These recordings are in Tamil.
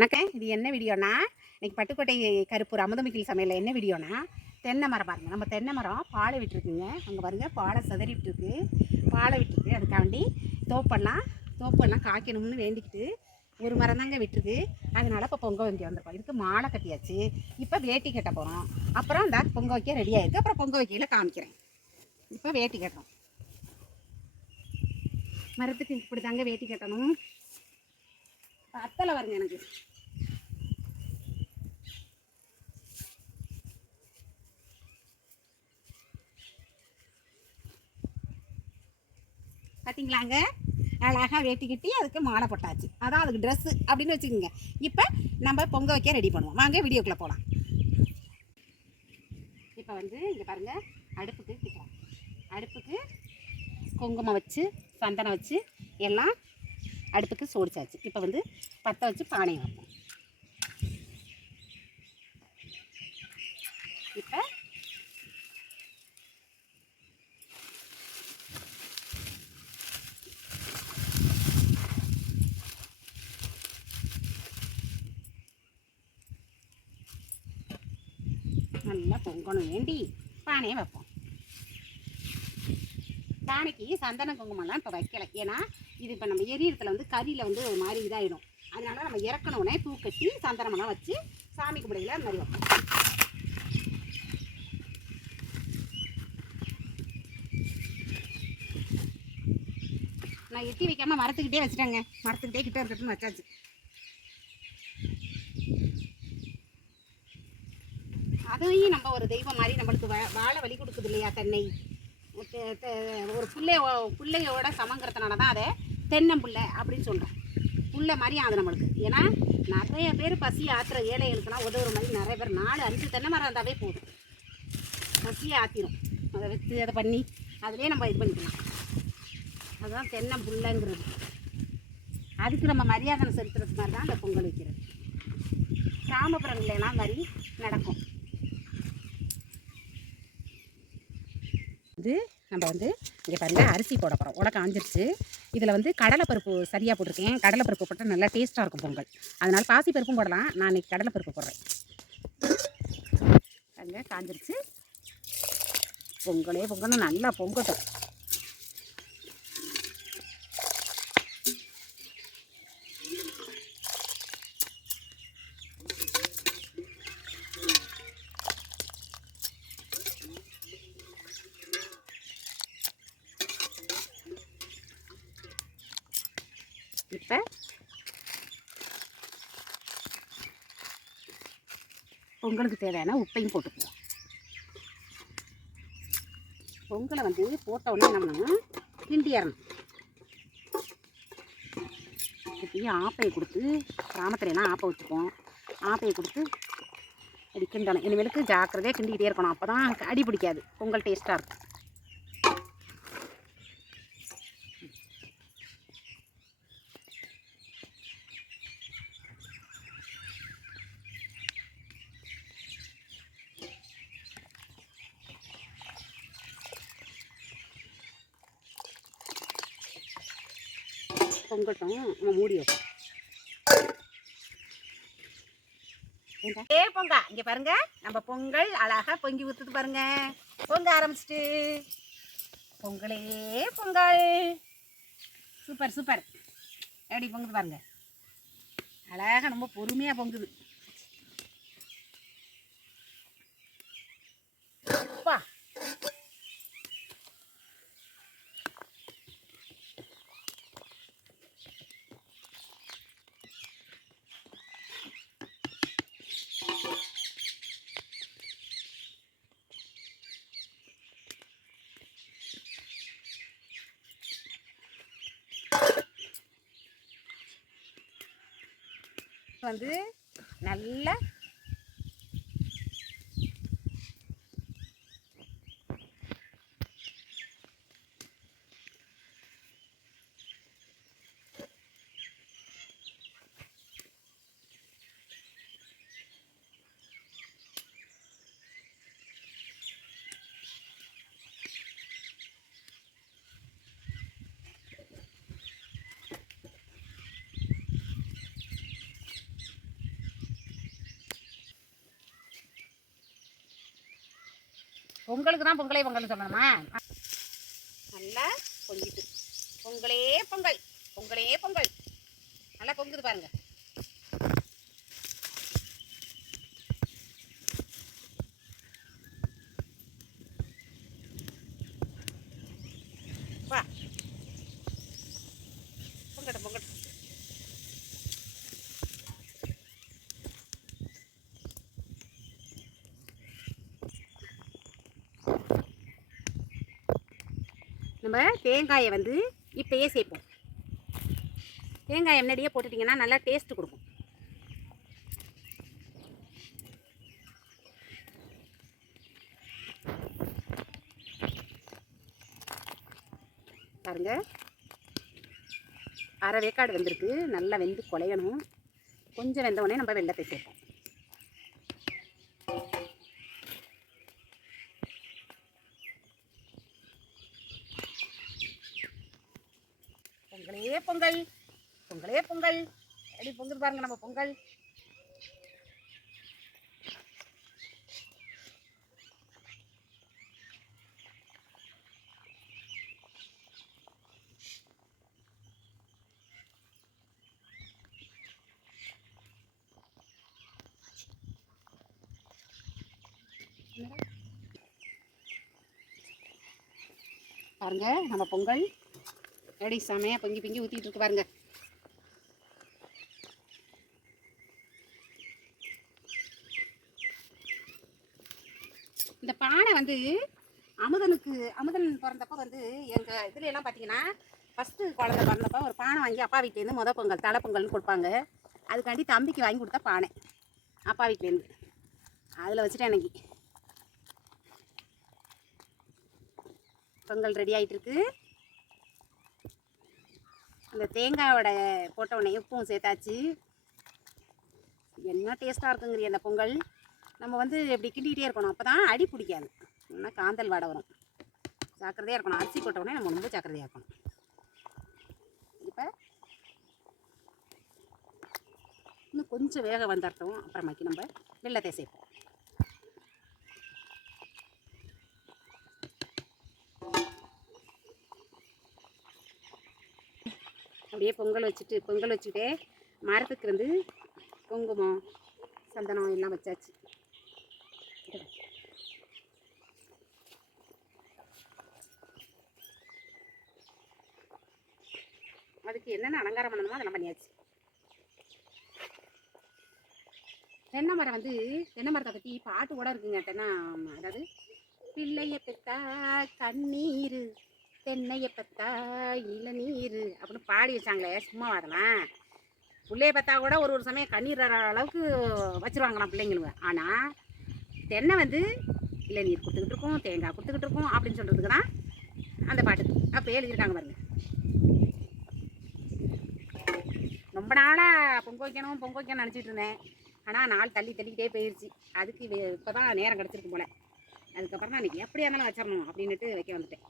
வணக்கம். இது என்ன வீடியோனா, இன்னைக்கு பட்டுக்கோட்டை கருப்பூர் அமுதமிக்கில் சமையலில் என்ன வீடியோனா, தென்னை மரம் பாருங்கள். நம்ம தென்னை மரம் பாலை விட்டுருக்குங்க. அங்கே பாருங்கள், பாலை சிதறி விட்டுருக்கு. பாலை விட்டுருக்கு. அதுக்காண்டி தோப்பெல்லாம் காய்க்கணும்னு வேண்டிக்கிட்டு ஒரு மரம் தாங்க விட்டுருக்கு. அதனால் இப்போ பொங்க வைக்க வந்திருக்கோம். இதுக்கு மாலை கட்டியாச்சு. இப்போ வேட்டி கட்ட போகிறோம். அப்புறம் இந்த பொங்க வைக்க ரெடி ஆகிருக்கு. அப்புறம் பொங்க வைக்கையில் காமிக்கிறேன். இப்போ வேட்டி கட்டுறோம். மரத்துக்கு இப்படி தாங்க வேட்டி கட்டணும். அத்தலை வருங்க எனக்கு. பார்த்தீங்களாங்க, அழகாக வேட்டி கட்டி அதுக்கு மாலை போட்டாச்சு. அதான் அதுக்கு ட்ரெஸ்ஸு அப்படின்னு வச்சுக்கோங்க. இப்போ நம்ம பொங்க வைக்க ரெடி பண்ணுவோம். வாங்க வீடியோக்குள்ளே போகலாம். இப்போ இங்கே பாருங்கள், அடுப்புக்கு குங்குமம் வச்சு சந்தனம் வச்சு எல்லாம் அடுப்புக்கு சோடிச்சாச்சு. இப்போ பற்ற வச்சு பானையை வைப்போம். இப்போ நல்லா பொங்கணும் வேண்டி பானையை வைப்போம். பானைக்கு சந்தன குங்குமம்லாம் இப்போ வைக்கலை. ஏன்னா இது இப்போ நம்ம எரியறதுல கறியில் ஒரு மாதிரி இதாகிடும். அதனால நம்ம இறக்கணுன்னே பூ கட்டி சந்தனமெல்லாம் வச்சு சாமி கும்பிடையில் அந்த மாதிரி வைப்போம். நான் எட்டி வைக்காமல் மரத்துக்கிட்டே வச்சுட்டேங்க. மரத்துக்கிட்டே கிட்ட இருக்கட்டும்னு வச்சாச்சு. அதையும் நம்ம ஒரு தெய்வம் மாதிரி நம்மளுக்கு வாழை வழி கொடுக்குது இல்லையா, தென்னை. ஒரு பிள்ளையோட சமங்கிறதுனால தான் அதை தென்னம்புள்ளை அப்படின்னு சொல்கிறோம். புள்ளை மாதிரி ஆகுது நம்மளுக்கு. ஏன்னா நிறைய பேர் பசி ஆற்றுற ஏழைகளுக்கெல்லாம் உதவுற மாதிரி நிறைய பேர் 4-5 தென்னை மரம் இருந்தாவே போதும், பசியை ஆற்றிடும். அதை வச்சு அதை பண்ணி அதிலே நம்ம இது பண்ணிக்கலாம். அதுதான் தென்னம்புள்ளைங்கிறது. அதுக்கு நம்ம மரியாதை செலுத்துறது மாதிரி தான் அந்த பொங்கல் வைக்கிறது. கிராமப்புறங்களெல்லாம் மாதிரி நடக்கும். நம்ம இங்கே பாருங்கள், அரிசி போட போகிறோம். உடக்க காஞ்சிருச்சு. இதில் கடலைப்பருப்பு சரியாக போட்டிருக்கேன். கடலைப்பருப்பு போட்டால் நல்லா டேஸ்ட்டாக இருக்கும் பொங்கல். அதனால் பாசிப்பருப்பும் போடலாம். நான் இன்றைக்கி கடலைப்பருப்பு போடுறேன். பாருங்க, காஞ்சிருச்சு. பொங்கலும் நல்லா பொங்கட்டும். இப்போ பொங்கலுக்கு தேவையான உப்பையும் போட்டுக்குவோம். பொங்கலை போட்ட உடனே நம்ம கிண்டிடணும். இப்பயும் ஆப்பையை கொடுத்து, கிராமத்துலலாம் ஆப்பை வச்சுப்போம். ஆப்பையை கொடுத்து அப்படி கிண்டணும். இனிமேலுக்கு ஜாக்கிரதையாக கிண்டிக்கிட்டே இருக்கணும். அப்போ தான் அடி பிடிக்காது, பொங்கல் டேஸ்ட்டாக இருக்கும். பொங்கட்டும், நம்ம மூடி வைப்போம். பொங்க இங்கே பாருங்க, நம்ம பொங்கல் அழகாக பொங்கி ஊற்றுது பாருங்க. பொங்க ஆரம்பிச்சிட்டு பொங்கலே பொங்கல். Super super. எப்படி பொங்குது பாருங்க, அழகாக ரொம்ப பொறுமையாக பொங்குது. அப்பா, நல்லா பொங்கலுக்கு தான் பொங்கலே பொங்கல் சொல்லணுமா? நல்லா பொங்கிட்டு பொங்கலே பொங்கல் பொங்கலே பொங்கல் நல்லா பொங்குது பாருங்க. வா பொங்கட்டும் பொங்கட்டும். நம்ம தேங்காயை வந்து இப்பயே சேர்ப்போம். தேங்காயை முன்னாடியே போட்டுட்டிங்கன்னா நல்லா டேஸ்ட்டு கொடுக்கும். பாருங்க, அரை வேக்காடு வெந்திருக்கு. நல்லா வெந்து குழையணும். கொஞ்சம் வெந்தவுடனே நம்ம வெள்ளத்தை சேர்ப்போம். பொங்கலே பொங்கல் பொங்கலே பொங்கல் எப்படி பொங்குது பாருங்க நம்ம பொங்கல். பாருங்க நம்ம பொங்கல் எப்படி செமையா பொங்கி பொங்கி ஊற்றிட்டு இருக்கு பாருங்க. இந்த பானை வந்து அமுதன் பிறந்தப்போ வந்து எங்கள் இதுல எல்லாம் பார்த்தீங்கன்னா ஃபஸ்ட்டு குழந்தை பிறந்தப்போ ஒரு பானை வாங்கி அப்பா வீட்டிலேருந்து முத பொங்கல் தலை பொங்கல்னு கொடுப்பாங்க. அதுக்காண்டி தம்பிக்கு வாங்கி கொடுத்த பானை அப்பா வீட்டிலேருந்து அதில் வச்சுட்டேன். எனக்கு பொங்கல் ரெடி ஆகிட்டு இருக்கு. அந்த தேங்காயோட போட்ட உடனே உப்பும் சேர்த்தாச்சு. என்ன டேஸ்ட்டாக இருக்குங்கிறிய அந்த பொங்கல். நம்ம வந்து இப்படி கிண்டிகிட்டே இருக்கணும், அப்போ தான் அடி பிடிக்காது. இல்லைன்னா காந்தல் வாடை வரும். ஜாக்கிரதையாக இருக்கணும். அரிசி போட்ட உடனே நம்ம ரொம்ப ஜாக்கிரதையாக இருக்கணும். இப்போ இன்னும் கொஞ்சம் வேக வந்துட்டோம். அப்புறமாக்கி நம்ம வெள்ளத்தை சேர்ப்போம். அப்படியே பொங்கல் வச்சுக்கிட்டே மரத்துக்கு வந்து குங்குமம் சந்தனம் எல்லாம் வச்சாச்சு. அதுக்கு என்னென்ன அலங்காரம் பண்ணணுமோ அதெல்லாம் பண்ணியாச்சு. தென்னை மரம் வந்து தென்னை மரத்தை பற்றி பாட்டு கூட இருக்குங்க. அதாவது பிள்ளைய பெத்தா கண்ணீர் தென்னையை பெத்தா இளநீர் அப்படின்னு பாடி வச்சாங்களே. சும்மா அதெல்லாம் பிள்ளைய பெத்தா கூட ஒரு சமயம் கண்ணீர் அளவுக்கு வச்சுருவாங்களாம் பிள்ளைங்களுக்கு. ஆனால் தென்னை வந்து இளநீர் கொடுத்துக்கிட்டு இருக்கோம், தேங்காய் கொடுத்துக்கிட்டு இருக்கோம் அப்படின்னு சொல்கிறதுக்கு தான் அந்த பாட்டு அப்போ எழுதியிருக்காங்க பாருங்க. ரொம்ப நாளாக பொங்க வைக்கணும்னு நினச்சிட்டு இருந்தேன். ஆனால் நாள் தள்ளிக்கிட்டே போயிடுச்சு. அதுக்கு இப்போ தான் நேரம் கிடச்சிருக்கு போல். அதுக்கப்புறம் தான் இன்றைக்கி எப்படியா இருந்தாலும் வச்சிடணும் அப்படின்ட்டு வைக்க வந்துட்டேன்.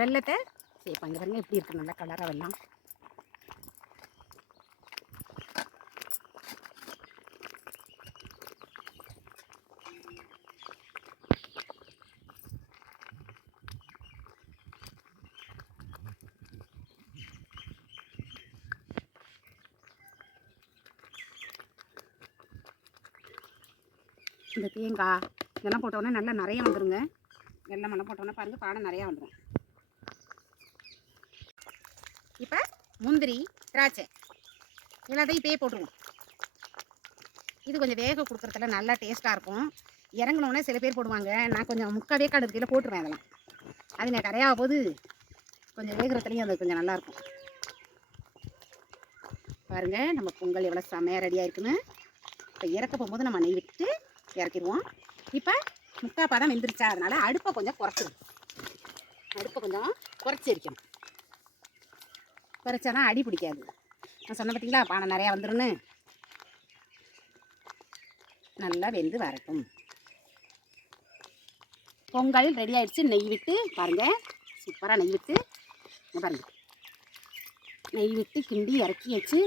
வெள்ளத்தை சேர்ப்பாங்க பாருங்க. எப்படி இருக்கு நல்லா கலராக வெள்ளம். இந்த தேங்காய் இதெல்லாம் போட்டோன்னே நல்லா நிறைய வந்துடுங்க. வெள்ளமெல்லாம் போட்டோன்னே பாருங்கள் பானை நிறையா வந்துடும். இப்போ முந்திரி திராட்சை எல்லாத்தையும் இப்பயே போட்டுருவோம். இது கொஞ்சம் வேக கொடுக்குறதுல நல்லா டேஸ்ட்டாக இருக்கும். இறங்கினோடனே சில பேர் போடுவாங்க. நான் கொஞ்சம் முக்காவே கடுக்கையில் போட்டுருவேன். அதெல்லாம் அது நான் கரையாக போது கொஞ்சம் வேகிறதுலையும் அது கொஞ்சம் நல்லாயிருக்கும். பாருங்கள் நம்ம பொங்கல் எவ்வளோ செமையாக ரெடியாக இருக்குன்னு. இப்போ இறக்க போகும்போது நம்ம நெய் விட்டு இறக்கிடுவோம். இப்போ முக்கால் பாதம் வெந்துருச்சா, அதனால் அடுப்பை கொஞ்சம் குறைச்சிடும். அடுப்பை கொஞ்சம் குறைச்சி இருக்கணும். பறிச்சா தான் அடி பிடிக்காது. நான் சொன்ன பார்த்தீங்களா பானை நிறையா வந்துருன்னு. நல்லா வெந்து வரட்டும். பொங்கல் ரெடி ஆகிடுச்சு. நெய் விட்டு பாருங்கள், சூப்பராக நெய் விட்டு பாருங்கள், நெய் விட்டு கிண்டி இறக்கி வச்சு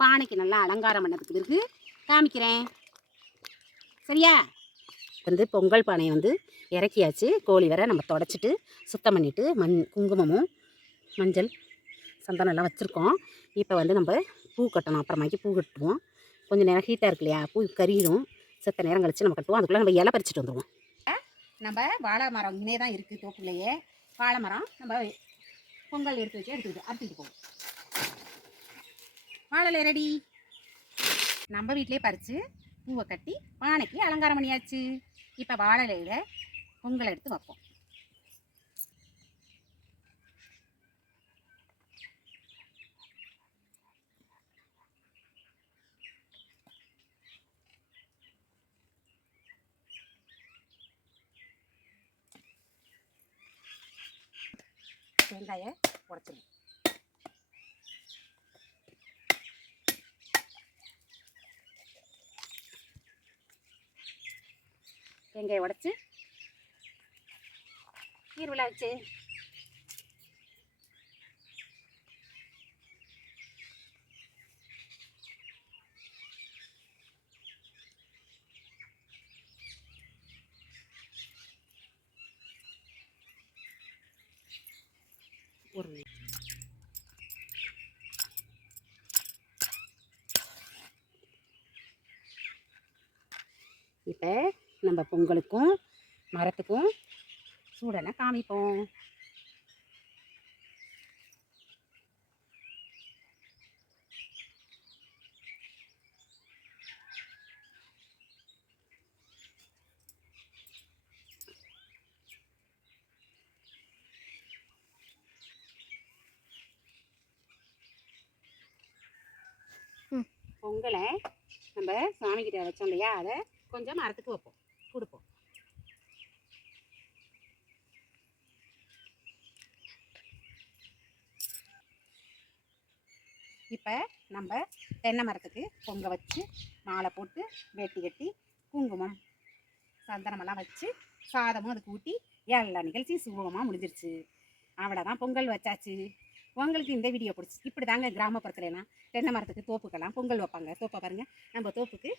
பானைக்கு நல்லா அலங்காரம் பண்ணதுக்கு பிறகு காமிக்கிறேன். சரியா? பொங்கல் பானையை இறக்கியாச்சு. கோழி வர நம்ம தொடச்சிட்டு சுத்தம் பண்ணிவிட்டு குங்குமமும் மஞ்சள் சந்தனம் எல்லாம் வச்சுருக்கோம். இப்போ நம்ம பூ கட்டணும். அப்புறமாக்கி பூ கட்டுவோம். கொஞ்சம் நேரம் ஹீட்டாக இருக்கு இல்லையா, பூ கறிடும். செத்த நேரம் கழித்து நம்ம கட்டுவோம். அதுக்குள்ளே நம்ம இலை பறிச்சுட்டு வந்துடுவோம். நம்ம வாழை மரம் இங்கே தான் இருக்குது, தோப்புலையே வாழை மரம். நம்ம பொங்கல் எடுத்துக்கிட்டு அறுத்துக்கிட்டு போவோம். வாழை ரெடி. நம்ம வீட்டிலே பறித்து பூவை கட்டி பானைக்கு அலங்காரம் பண்ணியாச்சு. இப்போ வாழை இலையில் பொங்கல் எடுத்து வைப்போம். தேங்காயை உடைச்சிடும். தேங்காயை உடைச்சி நீர்விழா வச்சு ஒரு இப்போ நம்ம பொங்கலுக்கும் மரத்துக்கும் சூடனை காமிப்போம். பொங்கலை நம்ம சாமிக்கிட்ட வச்சோம் இல்லையா, அதை கொஞ்சம் மரத்துக்கு வைப்போம், கொடுப்போம். இப்போ நம்ம தென்னை மரத்துக்கு பொங்க வச்சு மாலை போட்டு வேட்டி கட்டி குங்குமம் சந்தனமெல்லாம் வச்சு சாதமும் அதுக்கு ஊட்டி எல்லா நிகழ்ச்சியும் சுபமாக முடிஞ்சிருச்சு. அவ்வளோதான், பொங்கல் வச்சாச்சு. உங்களுக்கு இந்த வீடியோ பிடிச்சி இப்படி தாங்க கிராமப்புறத்துலலாம் தென்னை மரத்துக்கு தோப்புக்கெல்லாம் பொங்கல் வைப்பாங்க. தோப்பை பாருங்கள், நம்ம தோப்புக்கு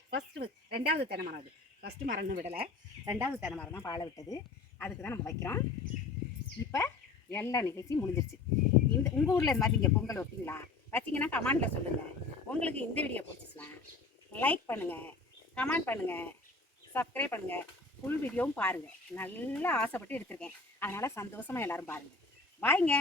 ரெண்டாவது தென்னை மரம். அது ஃபஸ்ட்டு மரம்னு விடலை, ரெண்டாவது தென்னை மரம் தான் பாலை விட்டது. அதுக்கு தான் நம்ம வைக்கிறோம். இப்போ எல்லா நிகழ்ச்சியும் முடிஞ்சிருச்சு. உங்கள் ஊரில் இந்த மாதிரி நீங்கள் பொங்கல் வைப்பீங்களா? வச்சிங்கன்னா கமெண்டில் சொல்லுங்கள். உங்களுக்கு இந்த வீடியோ பிடிச்சிச்சுன்னா லைக் பண்ணுங்கள், கமெண்ட் பண்ணுங்கள், சப்ஸ்கிரைப் பண்ணுங்கள். ஃபுல் வீடியோவும் பாருங்கள். நல்லா ஆசைப்பட்டு எடுத்திருக்கேன், அதனால் சந்தோஷமாக எல்லோரும் பாருங்கள். பாய்ங்க.